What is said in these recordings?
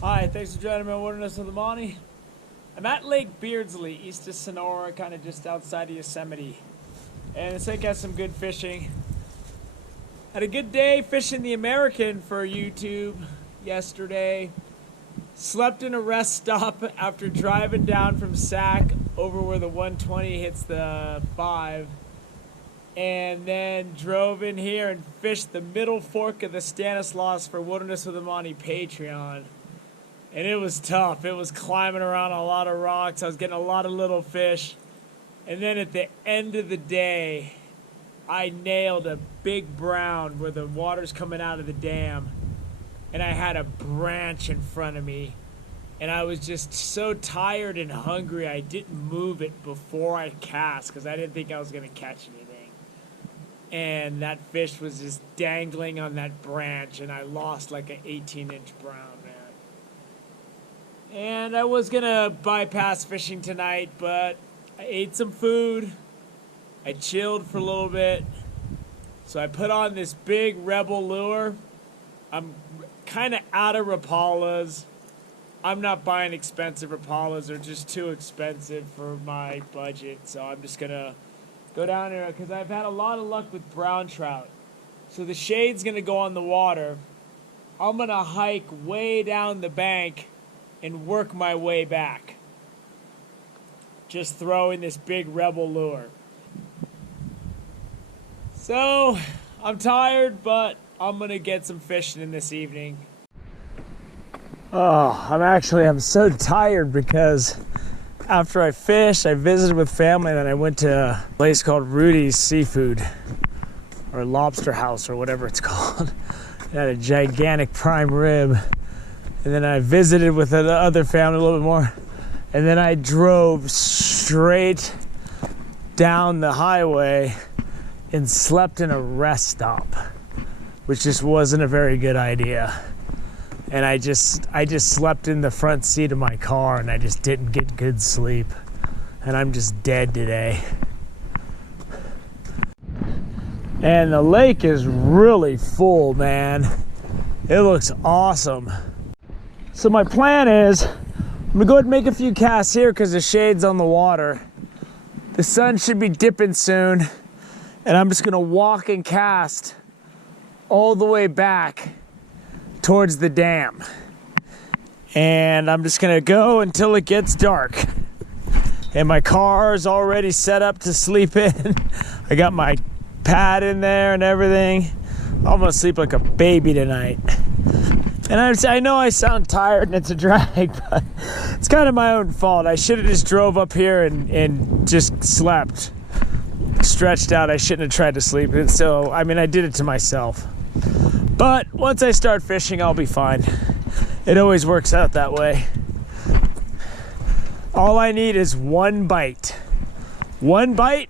Hi, thanks for joining me on Wilderness of the Monty. I'm at Lake Beardsley, east of Sonora, kind of just outside of Yosemite. And this lake has some good fishing. Had a good day fishing the American for YouTube yesterday. Slept in a rest stop after driving down from Sac over where the 120 hits the 5. And then drove in here and fished the middle fork of the Stanislaus for Wilderness of the Monty Patreon. And it was tough. It was climbing around a lot of rocks. I was getting a lot of little fish. And then at the end of the day, I nailed a big brown where the water's coming out of the dam. And I had a branch in front of me. And I was just so tired and hungry, I didn't move it before I cast because I didn't think I was going to catch anything. And that fish was just dangling on that branch, and I lost like an 18-inch brown, man. And I was gonna bypass fishing tonight, but I ate some food. I chilled for a little bit. So I put on this big Rebel lure. I'm kind of out of Rapalas. I'm not buying expensive Rapalas. They're just too expensive for my budget. So I'm just gonna go down here because I've had a lot of luck with brown trout. So the shade's gonna go on the water. I'm gonna hike way down the bank and work my way back. Just throwing this big Rebel lure. So, I'm tired, but I'm gonna get some fishing in this evening. Oh, I'm so tired because after I fished, I visited with family, and then I went to a place called Rudy's Seafood, or Lobster House, or whatever it's called. It had a gigantic prime rib. And then I visited with the other family a little bit more. And then I drove straight down the highway and slept in a rest stop, which just wasn't a very good idea. And I just slept in the front seat of my car, and I just didn't get good sleep. And I'm just dead today. And the lake is really full, man. It looks awesome. So my plan is, I'm gonna go ahead and make a few casts here because the shade's on the water. The sun should be dipping soon, and I'm just gonna walk and cast all the way back towards the dam. And I'm just gonna go until it gets dark. And my car is already set up to sleep in. I got my pad in there and everything. I'm gonna sleep like a baby tonight. And I know I sound tired and it's a drag, but it's kind of my own fault. I should have just drove up here and just slept. Stretched out. I shouldn't have tried to sleep. And so, I mean, I did it to myself. But once I start fishing, I'll be fine. It always works out that way. All I need is one bite. One bite,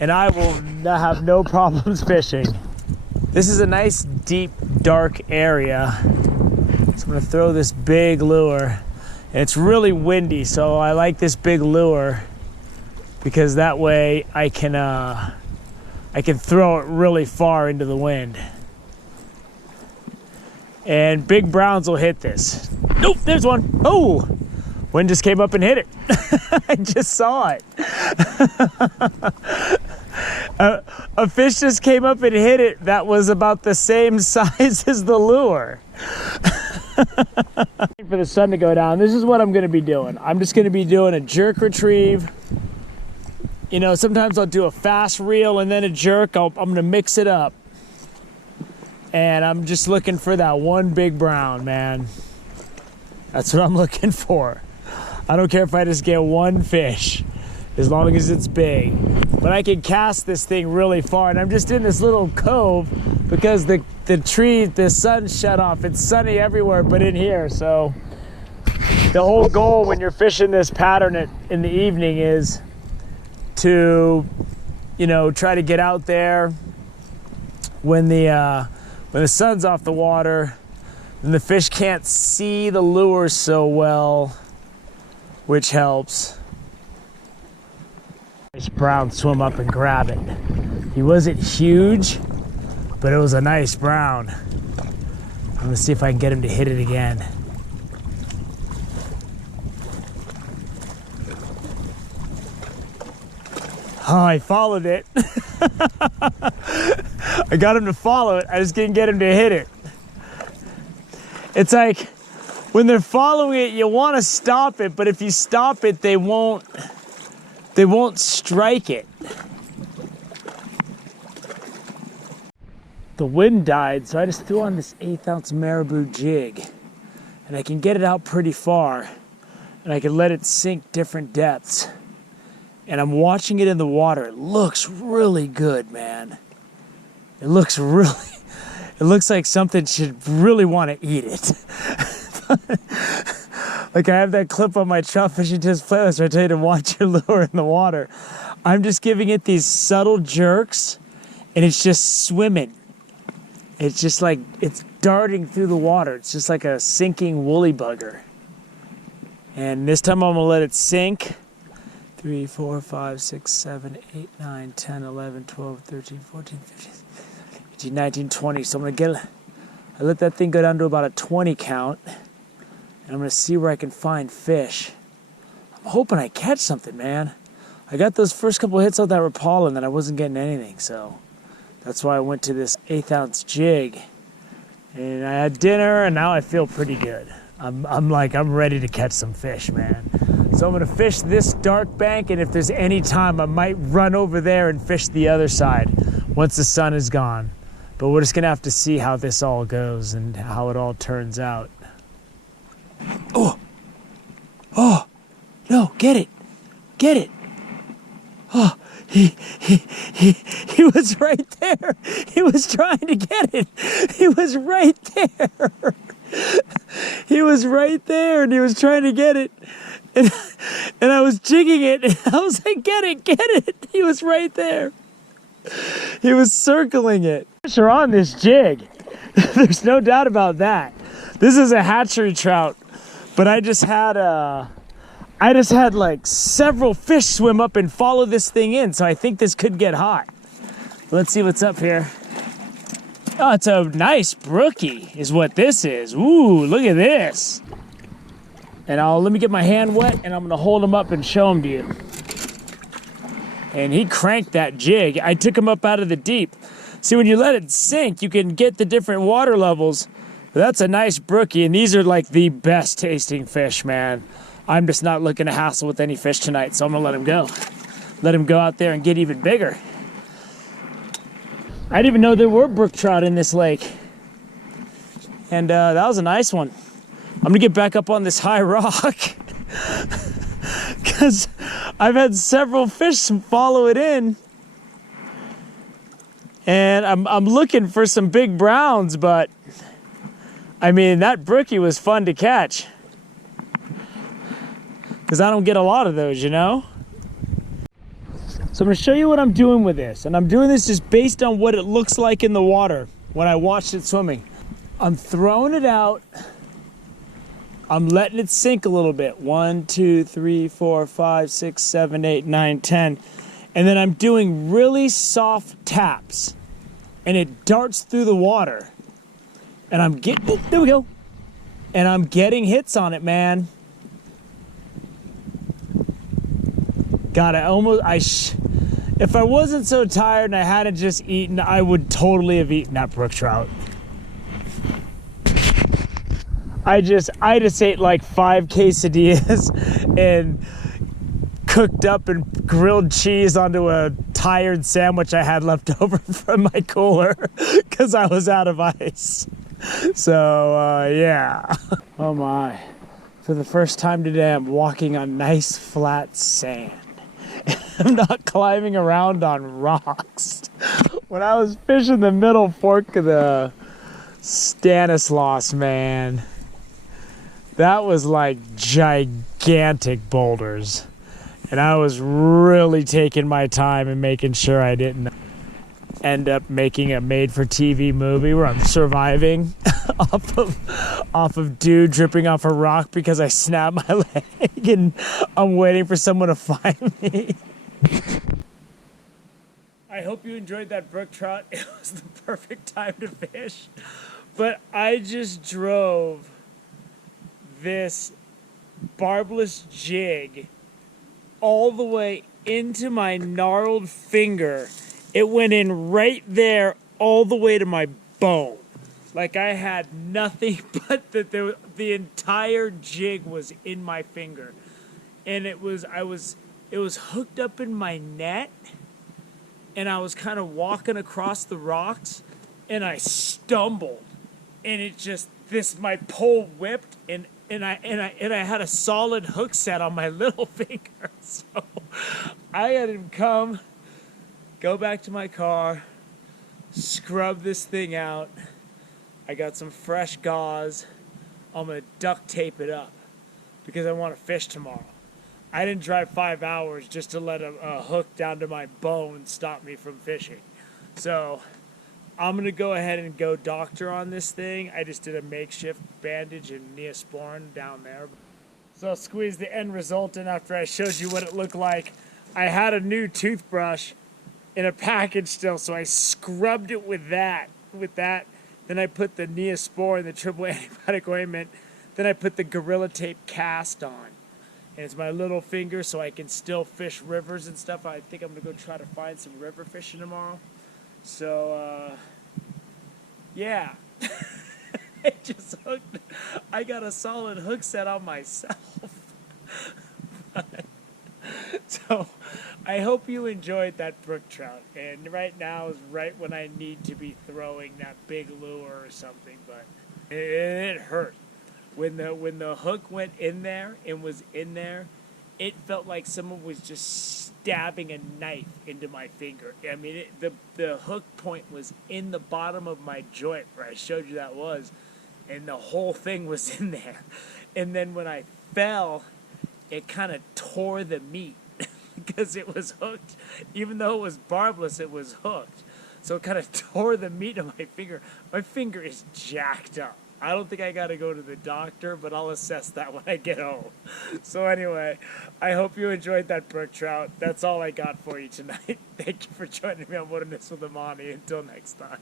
and I will have no problems fishing. This is a nice, deep, dark area. So I'm gonna throw this big lure. And it's really windy, so I like this big lure because that way I can throw it really far into the wind. And big browns will hit this. Nope, there's one. Oh, wind just came up and hit it. I just saw it. A fish just came up and hit it that was about the same size as the lure. For the sun to go down, this is what I'm going to be doing. I'm just going to be doing a jerk retrieve. You know, sometimes I'll do a fast reel and then a jerk. I'm going to mix it up. And I'm just looking for that one big brown, man. That's what I'm looking for. I don't care if I just get one fish, as long as it's big. But I can cast this thing really far, and I'm just in this little cove because the sun's shut off. It's sunny everywhere but in here, so the whole goal when you're fishing this pattern in the evening is to, you know, try to get out there when the sun's off the water and the fish can't see the lure so well, which helps. Nice brown swim up and grab it. He wasn't huge, but it was a nice brown. I'm gonna see if I can get him to hit it again. Oh, I followed it. I got him to follow it. I just didn't get him to hit it. It's like when they're following it, you want to stop it, but if you stop it, they won't strike it. The wind died, so I just threw on this 1/8 ounce marabou jig, and I can get it out pretty far, and I can let it sink different depths. And I'm watching it in the water. It looks really good, man. It looks like something should really want to eat it. Like I have that clip on my trout fishing tips playlist where I tell you to watch your lure in the water. I'm just giving it these subtle jerks, and it's just swimming. It's just like, it's darting through the water. It's just like a sinking woolly bugger. And this time I'm gonna let it sink. 3, 4, 5, 6, 7, 8, 9, 10, 11, 12, 13, 14, 15, 18, 19, 20. So I let that thing go down to about a 20 count. And I'm gonna see where I can find fish. I'm hoping I catch something, man. I got those first couple hits on that Rapala and then I wasn't getting anything, so that's why I went to this 1/8 ounce jig. And I had dinner and now I feel pretty good. I'm ready to catch some fish, man. So I'm gonna fish this dark bank, and if there's any time, I might run over there and fish the other side once the sun is gone. But we're just gonna have to see how this all goes and how it all turns out. Oh, no, get it. Oh, he was right there. He was trying to get it. He was right there. He was right there and he was trying to get it. And I was jigging it and I was like, get it. He was right there. He was circling it. Fish are on this jig. There's no doubt about that. This is a hatchery trout, but I just had like several fish swim up and follow this thing in, so I think this could get hot. Let's see what's up here. Oh, it's a nice brookie is what this is. Ooh, look at this. And let me get my hand wet and I'm gonna hold him up and show him to you. And he cranked that jig. I took him up out of the deep. See, when you let it sink, you can get the different water levels. But that's a nice brookie, and these are like the best tasting fish, man. I'm just not looking to hassle with any fish tonight, so I'm gonna let him go. Let him go out there and get even bigger. I didn't even know there were brook trout in this lake. And that was a nice one. I'm gonna get back up on this high rock because I've had several fish follow it in. And I'm looking for some big browns, but I mean, that brookie was fun to catch. Because I don't get a lot of those, you know? So I'm gonna show you what I'm doing with this. And I'm doing this just based on what it looks like in the water when I watched it swimming. I'm throwing it out. I'm letting it sink a little bit. 1, 2, 3, 4, 5, 6, 7, 8, 9, 10. And then I'm doing really soft taps. And it darts through the water. And I'm getting, oh, there we go. And I'm getting hits on it, man. God, if I wasn't so tired and I hadn't just eaten, I would totally have eaten that brook trout. I just ate like 5 quesadillas and cooked up and grilled cheese onto a tired sandwich I had left over from my cooler because I was out of ice. So, yeah. Oh my. For the first time today, I'm walking on nice flat sand. I'm not climbing around on rocks. When I was fishing the middle fork of the Stanislaus, man, that was like gigantic boulders. And I was really taking my time and making sure I didn't end up making a made-for-TV movie where I'm surviving off of dude dripping off a rock because I snapped my leg and I'm waiting for someone to find me. I hope you enjoyed that brook trout. It was the perfect time to fish. But I just drove this barbless jig all the way into my gnarled finger. It went in right there all the way to my bone. Like I had nothing but the entire jig was in my finger. And it was hooked up in my net, and I was kind of walking across the rocks, and I stumbled, and it just my pole whipped, and I had a solid hook set on my little finger. So I had him come, go back to my car, scrub this thing out. I got some fresh gauze. I'm gonna duct tape it up because I want to fish tomorrow. I didn't drive 5 hours just to let a hook down to my bone stop me from fishing. So I'm going to go ahead and go doctor on this thing. I just did a makeshift bandage and Neosporin down there. So I'll squeeze the end result in after I showed you what it looked like. I had a new toothbrush in a package still, so I scrubbed it with that. Then I put the Neosporin, the triple antibiotic ointment. Then I put the Gorilla Tape cast on. And it's my little finger, so I can still fish rivers and stuff. I think I'm going to go try to find some river fishing tomorrow. So, yeah. It just hooked. I got a solid hook set on myself. So, I hope you enjoyed that brook trout. And right now is right when I need to be throwing that big lure or something. But it hurt. When the hook went in there and was in there, it felt like someone was just stabbing a knife into my finger. I mean, the hook point was in the bottom of my joint where I showed you that was, and the whole thing was in there. And then when I fell, it kind of tore the meat because it was hooked. Even though it was barbless, it was hooked. So it kind of tore the meat of my finger. My finger is jacked up. I don't think I got to go to the doctor, but I'll assess that when I get home. So anyway, I hope you enjoyed that brook trout. That's all I got for you tonight. Thank you for joining me on Wilderness with Amani. Until next time.